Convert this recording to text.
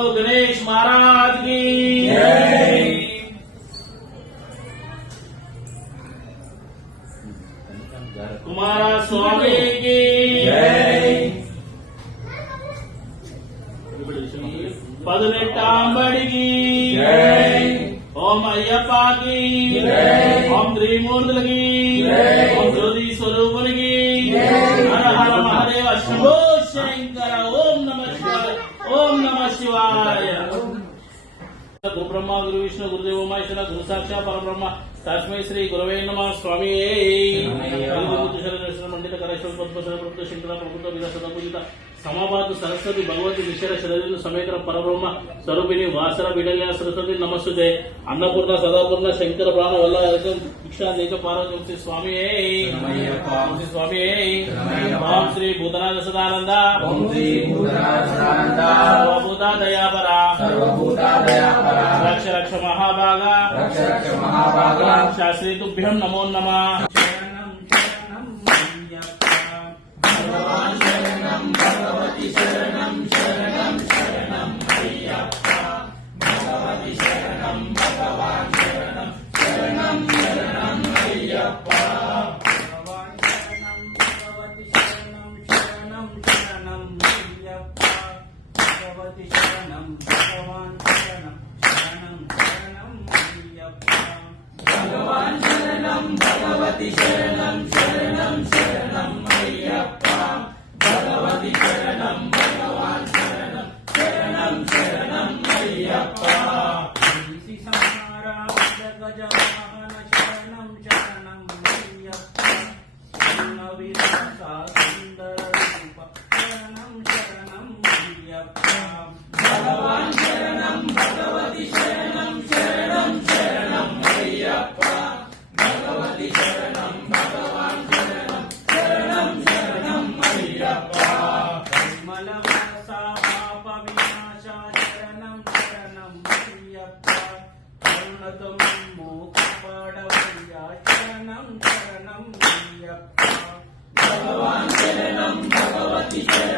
गणेश महाराज की जय। कुमारा स्वामी की जय। पदनेट्टांबड़ी की जय। ओम अय्यप्पा की जय। ओम त्रिमूर्ति की जय। ओम ज्योति स्वरूप की जय। हर हर महादेव शंभो शंकर। ओम नमः शिवाय। ओम नमः शिवाय। गुरु ब्रह्मा गुरु विष्णु गुरुदेव महेश्वर गुरु साक्षात् परब्रह्म तस्मै श्री गुरवे नमः। स्वामी मंडित करेश्वर पद्मसर प्रभुत शंकर प्रभुत विलासद पूजित समापात सरस्वती भगवती निश्चर शरदिंदु समेत परब्रह्म स्वरूपिणी वासर बिडल्या सरस्वती नमस्ते अन्नपूर्ण सदापूर्ण शंकर प्राण वल्ल भिक्षा देख पार्वती स्वामी स्वामी ओम श्री भूतनाथ सदानंद सर्वभूता दयापरा रक्ष रक्ष महाभागा शास्त्री तुभ्यं नमो नमः। भगवती शरणं शरणं शरणं अय्यप्पा। भगवती शरणं भगवान शरणं शरणं शरणं अय्यप्पा। भगवान शरणं भगवती शरणं शरणं शरणं अय्यप्पा। भगवती शरणं भगवान शरणं शरणं शरणं अय्यप्पा। भगवान शरणं भगवती शरणं शरणं शरणं अय्यप्पा। भगवती शरणं भगवान शरणं शरणं शरणं अय्यप्पा। गजवाहन शरणं शरणं अय्यप्पा। सुंदर रूप शरणं शरणं अय्यप्पा। भगवान शरणं भगवती शरणं शरणं शरणं अय्यप्पा। भगवती शरणं भगवान शरणं शरणं शरणं अय्यप्पा। मलवासा पाप विनाशा शरणं शरणं अय्यप्पा। करुणतं मोक्षपाडवय्या शरणं शरणं अय्यप्पा। भगवान शरणं भगवती शरणं